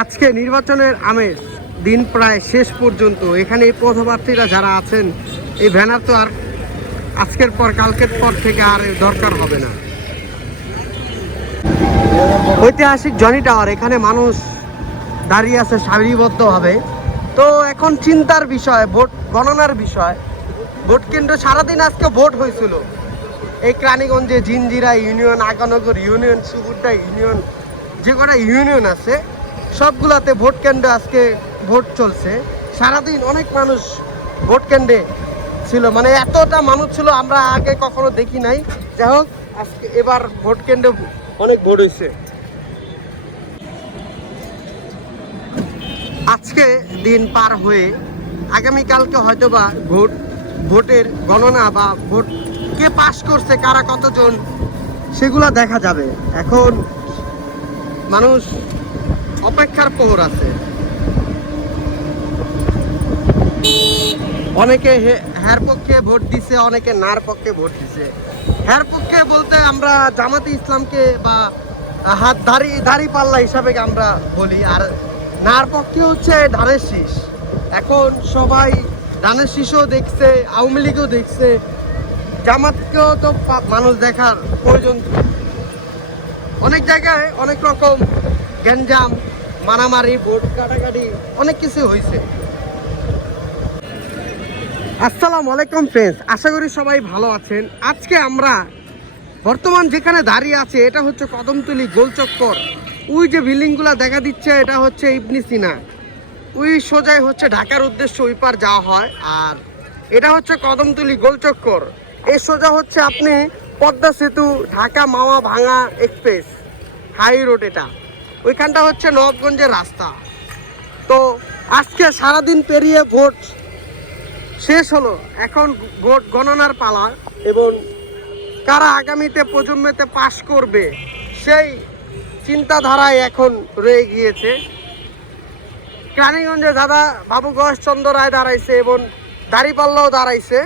আজকে নির্বাচনের আমেজ, দিন প্রায় শেষ পর্যন্ত। এখানে এই পথপ্রার্থীরা যারা আছেন, এই ব্যানার তো আর আজকের পর, কালকের পর থেকে আর দরকার হবে না। ঐতিহাসিক জনি টাওয়ার, এখানে মানুষ দাঁড়িয়ে আছে সারিবদ্ধভাবে। তো এখন চিন্তার বিষয়, ভোট গণনার বিষয়। ভোট কেন্দ্র সারাদিন আজকে ভোট হয়েছিল। এই ক্রানীগঞ্জে Jinjira union, Aganagar union, Sugudda union যে কটা ইউনিয়ন আছে, সবগুলাতে ভোট কেন্দ্র আজকে ভোট চলছে। সারাদিন অনেক মানুষ ভোট কেন্দ্রে ছিল। মানে এতটা মানুষ ছিল, আমরা আগে কখনো দেখি নাই। যাই হোক, আজকে এবার ভোট কেন্দ্রে অনেক ভোট হয়েছে আজকে দিন পার হয়ে আগামীকালকে হয়তোবা ভোট ভোটের গণনা বা ভোট কে পাশ করছে, কারা কতজন, সেগুলো দেখা যাবে। এখন মানুষ অপেক্ষার প্রহর আছে। অনেকে হ্যার পক্ষে ভোট দিছে, অনেকে নার পক্ষে ভোট দিছে। হ্যার পক্ষে বলতে আমরা জামাতে ইসলামকে বা হাত দাড়ি দাড়ি পাল্লা হিসাবে আমরা বলি, আর নার পক্ষে হচ্ছে ধানের শীষ। এখন সবাই ধানের শীষও দেখছে, আওয়ামী লীগও দেখছে। জামাতকেও তো মানুষ দেখার প্রয়োজন। অনেক জায়গায় অনেক রকম গ্যাঞ্জাম, মারামারি, ভোট কাটাকাটি, অনেক কিছু হয়েছে। আসসালামু আলাইকুম ফ্রেন্ডস আশা করি সবাই ভালো আছেন। আজকে আমরা বর্তমান যেখানে দাঁড়িয়ে আছে, এটা হচ্ছে কদমতলি গোলচক্কর ওই যে বিল্ডিংগুলো দেখা দিচ্ছে, এটা হচ্ছে ইবনি সিনা। ওই সোজাই হচ্ছে ঢাকার উদ্দেশ্যে ওই পার যাওয়া হয়, আর এটা হচ্ছে কদমতলি গোলচক্কর এই সোজা হচ্ছে আপনি পদ্মা সেতু, ঢাকা মাওয়া ভাঙা এক্সপ্রেস হাই রোড এটা। ওইখানটা হচ্ছে নবাবগঞ্জের রাস্তা। তো আজকে সারাদিন পেরিয়ে ভোট শেষ হলো। এখন ভোট গণনার পালা এবং কারা আগামীতে প্রজন্মেতে পাশ করবে, সেই চিন্তাধারায় এখন রয়ে গিয়েছে। রানীগঞ্জে দাদা বাবু চন্দ্র রায় দাঁড়াইছে এবং দাঁড়িপাল্লাও দাঁড়াইছে।